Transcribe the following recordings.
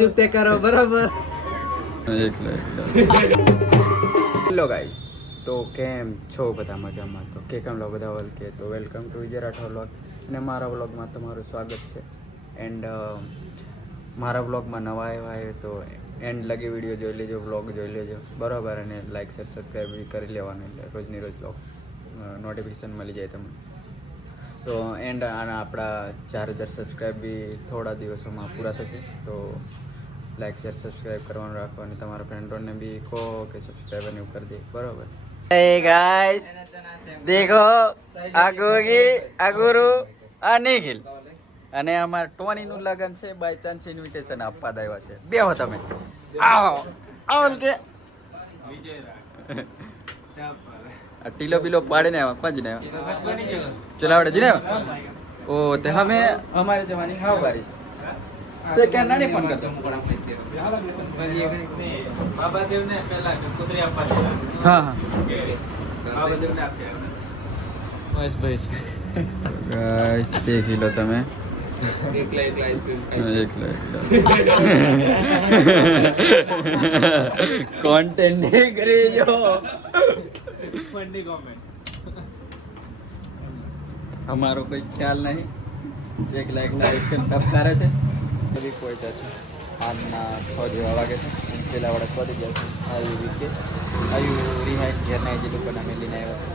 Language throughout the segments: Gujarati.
ચૂકતે કરો બરાબર. હેલો ગાઈસ, તો કેમ છો બધા? મજામાં? તો કેમ લો બધા ઓકે? તો welcome to Vijay Rathod vlog અને મારા વ્લોગમાં તમારું સ્વાગત છે. એન્ડ મારા વ્લોગમાં નવા આવ્યા હોય તો એન્ડ લગી વિડીયો જોઈ લેજો, વ્લોગ જોઈ લેજો બરાબર. અને લાઈક શેર સબસ્ક્રાઈબ કરી લેવાનું, એટલે રોજની રોજ વ્લોગ નોટિફિકેશન મળી જાય તમને. તો એન્ડ આના આપણા 4000 સબસ્ક્રાઈબ બી થોડા દિવસોમાં પૂરા થશે. તો લાઈક શેર સબસ્ક્રાઈબ કરવાનું રાખો અને તમારા ફ્રેન્ડોને બી કહો કે સબસ્ક્રાઈબ એવું કરી દે બરાબર. Hey guys, દેખો આ ગુરુ આ નિખિલ અને અમાર ટોની નું લગન છે. બાય ચાન્સ ઇન્વિટેશન આપવા આવ્યા છે. બેહો તમે, આવો આવો કે ટીલો બીલો પાડીને આવ્યા. કોણ જીને આવ્યા? ચલાવડે જીને આવ્યા. ઓ તે અમે અમારે જવાની હાવ બારી છે. તે કે નાની ફોન કરતો બાબાદેવને પહેલા કુતરી આપવા દે. હા હા બાબાદેવને આપ્યા. બસ ભાઈ ગાઈસ દેખી લો તમે. એકલા કોન્ટેન્ટ નહીં કરી જો ફંડી કોમેન્ટ. અમારો કોઈ ખ્યાલ નહીં. એકલા ટપ કરે છે. બધી પહોંચ્યા છે આજના 6 જેવા વાગે છે. પેલા વડે પડી ગયા છે. આવ્યું વીકે આવ્યું રિહાઈ ઘેરના જે લોકોને અમે લઈને આવ્યા છે.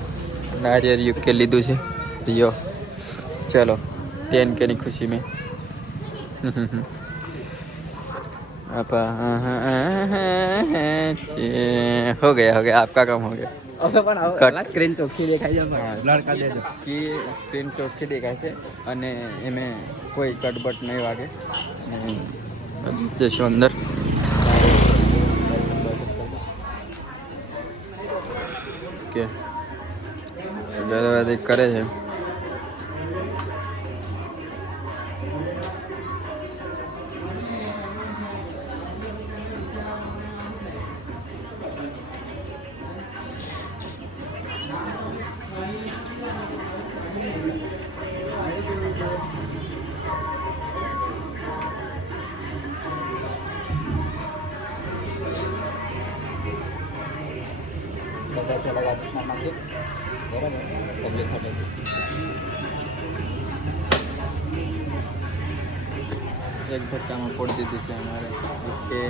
નારિયેળ યુકે લીધું છે. યો ચલો 10K ની ખુશી में हो गया आपका काम हो गया. સ્ક્રીન ચોખ્ખી દેખાય છે. બ્લર કરી દેજો. સ્ક્રીન ચોખ્ખી દેખાય છે અને એમે કોઈ કટબટ નહીં વાગે. જશો અંદર. કે ગરબાદી કરે છે. एक झटका में फोड़ दी थी हमारे इसके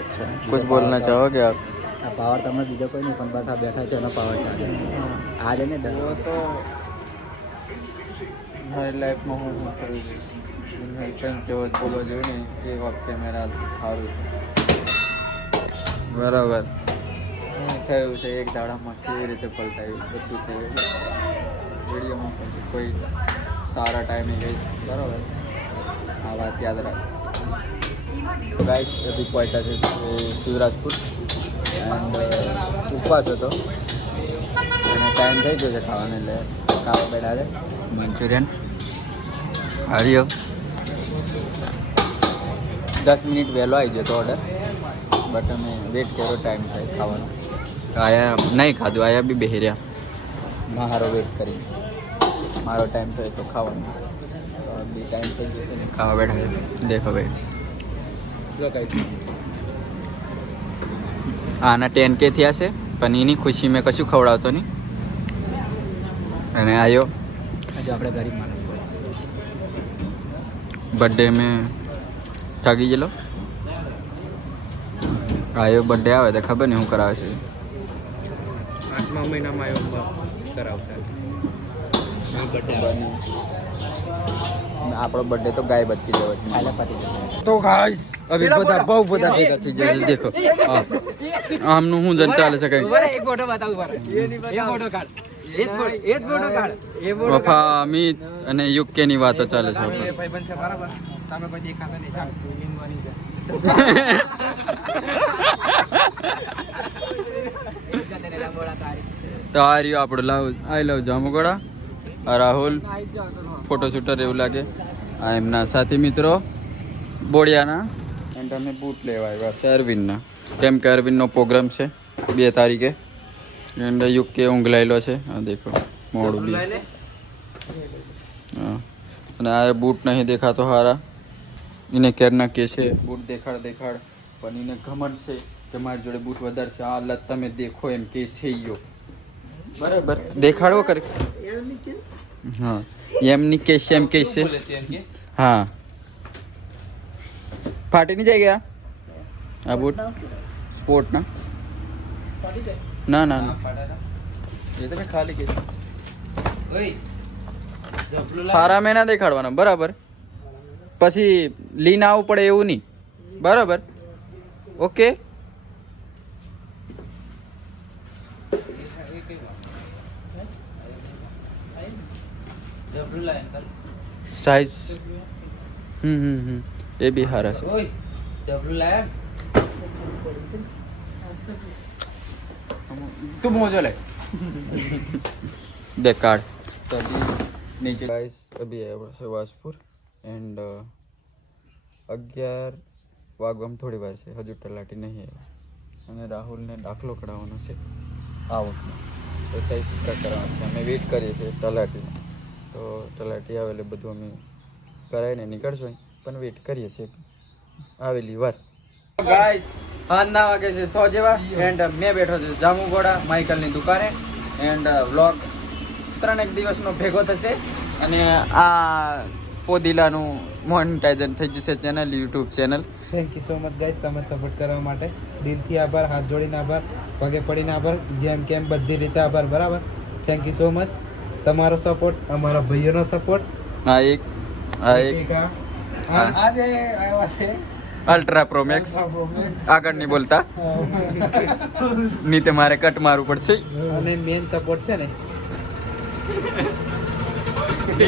अच्छा कुछ बोलना चाहोगे आप? આ પાવર તમને બીજો કોઈ નહીં, પણ બસ આ બેઠા છે એનો પાવર ચાલે. આજે ને वो तो મારી લાઈફમાં હું કરું છું કંઈક જેવો બોલો જોઈએ ને એ વખતે મારા સારું છે બરાબર. થયું છે એક દાડામાં કેવી રીતે પલટાયું બધું થયું. વિડીયોમાં પછી કોઈ સારા ટાઈમે ગઈ બરાબર. આ વાત યાદ રાખ. ગાઈસ અભી પહોંચ્યા છે શિવરાજપુર એન્ડ ઉપવાસ હતો અને ટાઈમ થઈ ગયો છે ખાવાને, એટલે ખાવા બેઠા છે મંચુરિયન. હરિયો 10 મિનિટ વહેલો આવી ગયો તો ઓર્ડર, બટ અમે વેટ કર્યો ટાઈમ થાય ખાવાનો. આયા નહીં ખાધું, આયા બી બેહી રહ્યા મારો વેટ કરી. મારો ટાઈમ થયો તો ખાવાનો, તો બી ટાઈમ થઈ ગયો છે ને ખાવા બેઠા છે. દેખો ભાઈ આના 10K થયા છે, પણ એની ખુશી મેં કશું ખવડાવતો નહીં. અને આવ્યો આજે આપણે ગરીબ માણસ બર્થડે મેં થાકી ગયેલો. આવ્યો બર્થડે આવે તો ખબર નહીં શું કરાવે છે. 8મા મહિનામાં આવ્યો કરાવતા. આપણો બર્થડે તો ગાય બચી ગયો છે. કાલે પતી જશે. તો ગાઈસ અભી બધા બહુ બધા ભેગા થઈ જાય છે. દેખો આમનું શું જન ચાલે છે કઈ. એક ફોટો બતાવું પડે. એ ફોટો કાઢ. એ ફોટો કાઢ. એ ફોટો વફા અમિત અને યુકે ની વાતો ચાલે છે. ભાઈબંધ છે બરાબર. તમે કોઈ દેખાતા નહીં. તો આ રહ્યો આપણો આઈ લવ જામુગોડા. આ રાહુલ ફોટો શૂટર એવું લાગે. આ એમના સાથી મિત્રો બોડિયાના. એન્ડ અમે બૂટ લેવા આવ્યા છે અરવિંદના, કેમ કે અરવિંદનો પ્રોગ્રામ છે 2 તારીખે. એન્ડ યુકે ઊંઘલાયેલો છે. આ દેખો મોડું બી हाँ અને આ બૂટ નહીં દેખાતો હારા એને કેરના કે છે બૂટ દેખાડ પણ એને ઘમંડ છે કે મારી જોડે બૂટ વધારે છે આ લત તમે દેખો એમ કે છે યો બરાબર દેખાડવો કરે હા એમની કે છે એમ કે છે હા ફાટી નહીં જાય ગયા આ બૂટ સ્પોર્ટ ના ના ના ના એ તો મેં ખાલી કીધું હારા મેં ના દેખાડવાના બરાબર પછી લઈને આવવું પડે એવું નહીં બરાબર ઓકે સાઈઝ એ બી હારા છે તું મોજો લે देख कार्ड तो अभी नीचे गाइस अभी है बस वाजपुर एंड 11 વાગવામાં થોડી વાર છે હજુ તલાટી નહીં આવ્યો અને રાહુલને દાખલો કઢાવવાનો છે આવકનો તો સહી સિક્કા કરાવવાનો છે અમે વેઇટ કરીએ છીએ તલાટીનો તો તલાટી આવે એટલે બધું અમે કરાવીને નીકળશું પણ વેઇટ કરીએ છીએ આવેલી વાર ગાઈસ હાલના વાગે છે 100 જેવા એન્ડ મેં બેઠો છું જામુગોડા માઇકલની દુકાને એન્ડ વ્લોગ 3 દિવસનો ભેગો થશે અને આ પોદીલાનું મોનેટાઇઝન થઈ જશે channel YouTube channel thank you so much guys તમે સપોર્ટ કરવા માટે દિલથી આભાર હાથ જોડીને આભાર પગે પડીને આભાર જેમ કેમ બધી રીતે આભાર બરાબર થેન્ક યુ સો મચ તમારો સપોર્ટ અમારા ભાઈઓનો સપોર્ટ આ એક આજે આવ્યા છે અલ્ટ્રા પ્રો મેક્સ આગળ નહીં બોલતા નહીં તે મારે કટ મારવું પડશે અને મેન સપોર્ટ છે ને તો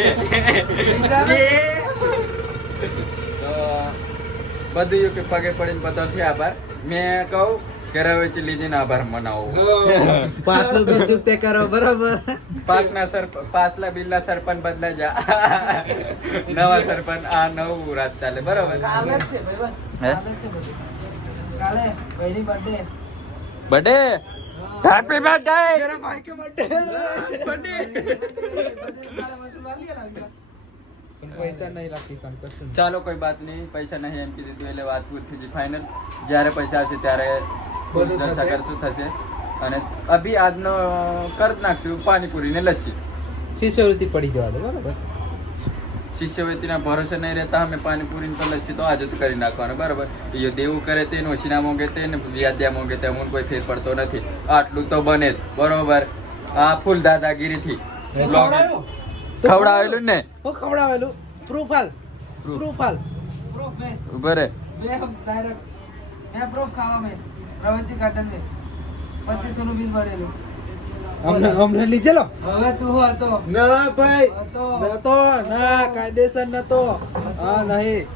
બધું યુ કે પગે પડીને બધાથી આભાર મેં કહું કે રવેચી લીજીને આભાર મનાવો પાછલું બિલ ચૂકતે કરો બરાબર પાછલા બિલના સરપંચ બદલાઈ જા નવા સરપંચ આ નવું રાત ચાલે બરાબર બર્થડે હેપી બર્થડે मेरा भाई के बर्थडे પૈસા નહીં રાખી કશું ચાલો કોઈ બાત નહીં પૈસા નહીં એમ કીધું એટલે વાત પૂરી થઈ ગઈ ફાઇનલ જ્યારે પૈસા આવશે ત્યારે જલસા કરશું થશે અને અભી આજનો કરી જ નાખશું પાણીપુરી ને લસ્સી શિષ્યવૃત્તિ પડી જવા દે બરાબર શિષ્યવૃત્તિના ભરોસે નહીં રહેતા અમે પાણીપુરી તો લસ્સી તો આજે જ કરી નાખવાનું બરાબર એ દેવું કરે તે ઓછીના મોંઘે તે ને વ્યાદ્યા મોંઘે તે અમને કોઈ ફેર પડતો નથી આટલું તો બને જ બરોબર આ ફૂલ દાદાગીરીથી ખવડાવેલું ને હું ખવડાવેલું પ્રૂફ હાલ ઉભા રે અમને લીધેલો હવે તું હતો ના ભાઈ નતો ના કાયદેસર નતો હા નહીં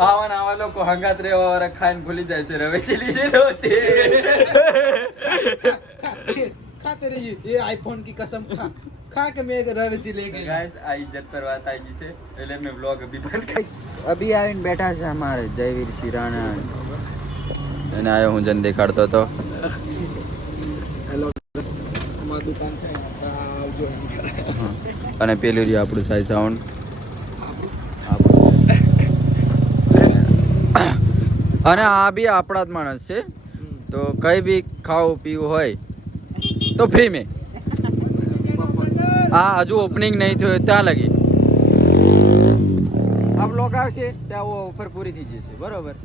આવા લોકો હંગાત રહેવા વાળા ખાઈને ભૂલી જાય છે રવેચી લીધી નહોતી ખાતે રહીએ ये आईफोन की कसम खा के मैं रवेची ले गई गाइस आ इज्जत पर बात आई जिसे पहले मैं व्लॉग अभी बंद कर अभी आવીને બેઠા છે અમારે જયવીર શિરાણા અને આયો હું જન દેખાડતો તો હેલો અમાર દુકાન છે આવજો અને પેલું રહ્યું આપણું સાઈ સાઉન્ડ અને આ બી આપણા જ માણસ છે તો કઈ બી ખાવું પીવું હોય તો ફ્રી में હા હજુ ઓપનિંગ નહીં થયું ત્યાં લગી આ બ્લોગ આવશે ત્યાં ઓફર પૂરી થઈ જશે બરોબર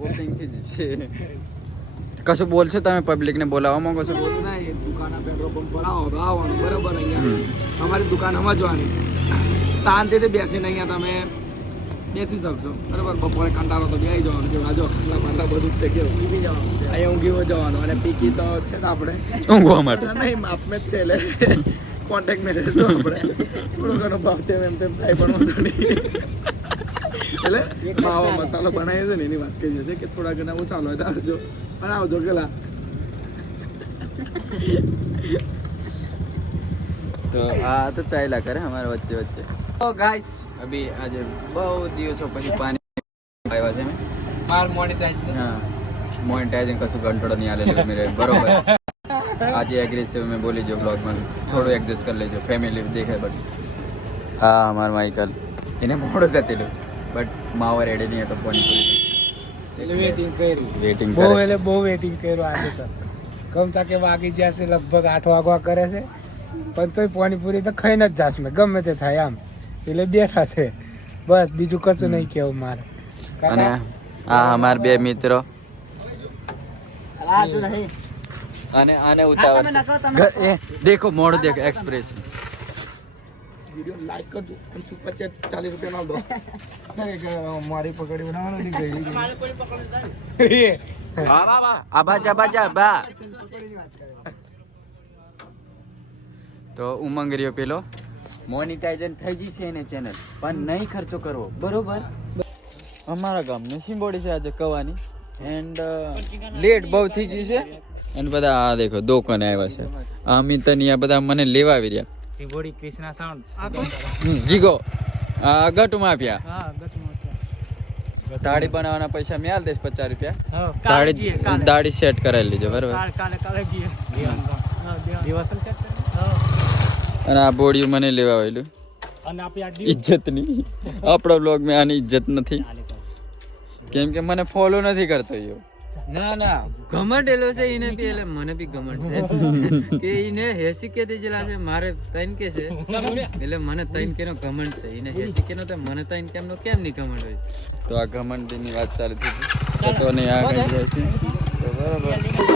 ઓપનિંગ થઈ જશે કશું બોલશો તમે પબ્લિક ને બોલાવવા માંગો છો દુકાન પેટ્રોલ પંપ પર આવો તો આવવાનું બરાબર અહીંયા અમારી દુકાન સમજવાની શાંતિથી બેસીને અહીંયા તમે બેસી શકશો બરાબર બપોરે કંટાળો તો બેસી જવાનું કે આજો એટલા પાંડા બધું જ છે કેવું ઊંઘી જવાનું અહીંયા ઊંઘી જવાનું અને પીકી તો છે ને આપણે ઊંઘવા માટે નહીં આપને જ છે એટલે કોન્ટેક્ટ મેં રહેશો આપણે થોડો ઘણો ભાવ તેમ એમ તેમ થાય પણ વાંધો નહીં એટલે માવો મસાલો બનાવ્યો છે ને એની વાત કરીએ છીએ કે થોડા ઘણા મસાલો હોય તો આવજો પણ આવજો પેલા તો આ તો ચાલ્યા કરે અમારા વચ્ચે વચ્ચે તો ગાઈસ અભી આજે બહુ દિવસો પછી પાણી આવ્યા છે મેં માર મોનેટાઇઝ હા મોનેટાઇઝિંગ કશું કંટ્રોલ નહીં આલેલું મેરે બરોબર આજે એગ્રેસિવ મેં બોલી જો બ્લોગમાં થોડું એડજસ્ટ કરી લેજો ફેમિલી દેખાય બસ હા અમાર માઇકલ એને મોડું થયેલું બટ માવો રેડી નહીં હતો પાણીપુરી એટલે વેટિંગ કર્યું વેટિંગ બહુ કરે એટલે બહુ વેટિંગ કર્યું આજે તો ગમતા કે વાગી જશે લગભગ 8 વાગવા કરે છે પણ તોય પાણીપુરી તો ખાઈને જ જાશ મેં ગમે તે થાય આમ એટલે બેઠા છે બસ બીજું કશું નહીં કેવું મારે અને આ અમાર બે મિત્રો અને આને ઉતાવળ છે એ દેખો મોડું દેખો એક્સપ્રેશન વિડિયો લાઈક કરજો અને સુપર ચેટ 40 રૂપિયા ના દો ચાલે કે મારી પકડી બનાવવાનો નહીં ગઈ આબા તો ઉમંગ રહ્યો પેલો મોનિટાઇઝન થઈ જશે એને ચેનલ પણ નહીં ખર્ચો કરવો બરોબર અમારા ગામની સિમ્બોડી છે આજે કવાની એન્ડ લેટ બહુ થઈ ગઈ છે અને બધા આ દેખો દોકાને આવ્યા છે આ મિતનિયા બધા મને લેવા આવી રહ્યા સિંગોડી કૃષ્ણા સાઉન્ડ જીગો આ ગટ માફિયા હા ગટમાં દાઢી બનાવવાના પૈસા મેં આલ દઈશ 50 રૂપિયા હા દાઢી સેટ કરાવી લેજો બરાબર કાલે જઈએ દિવસ સેટ અને આ બોડીયું મને લેવા આવેલું અને આપણે આ ઇજ્જત ની આપણા બ્લોગ માં આની ઇજ્જત નથી કેમ કે મને ફોલો નથી કરતો યો ના ઘમંડ એલો છે ઈને બી એટલે મને બી ઘમંડ છે કે ઈને હેસી કે દેજલા છે મારે તૈન કે છે એટલે મને તૈન કે નો ઘમંડ છે ઈને હેસી કે નો તો મને તૈન કેમ નો કેમ ની ઘમંડ હોય તો આ ઘમંડ ની વાત ચાલુ થઈ તો ને આ ગઈ જાય છે તો બરાબર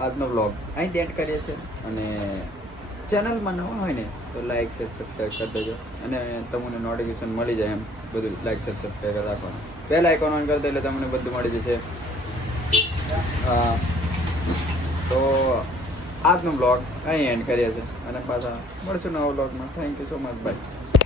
આજનો વ્લોગ અહીં એન્ડ કરીએ છીએ અને ચેનલમાં નવા હોય ને તો લાઈક શેર સબસ્ક્રાઈબ કરી દેજો અને તમને નોટિફિકેશન મળી જાય એમ બધું લાઈક શેર સબસ્ક્રાઈબ રાખવાનું પહેલા આઇકોન ઓન કરી દો એટલે તમને બધું મળી જશે તો આજનો વ્લોગ અહીં એન્ડ કરીએ છીએ અને પાછા મળશું નવા વ્લોગમાં thank you so much bye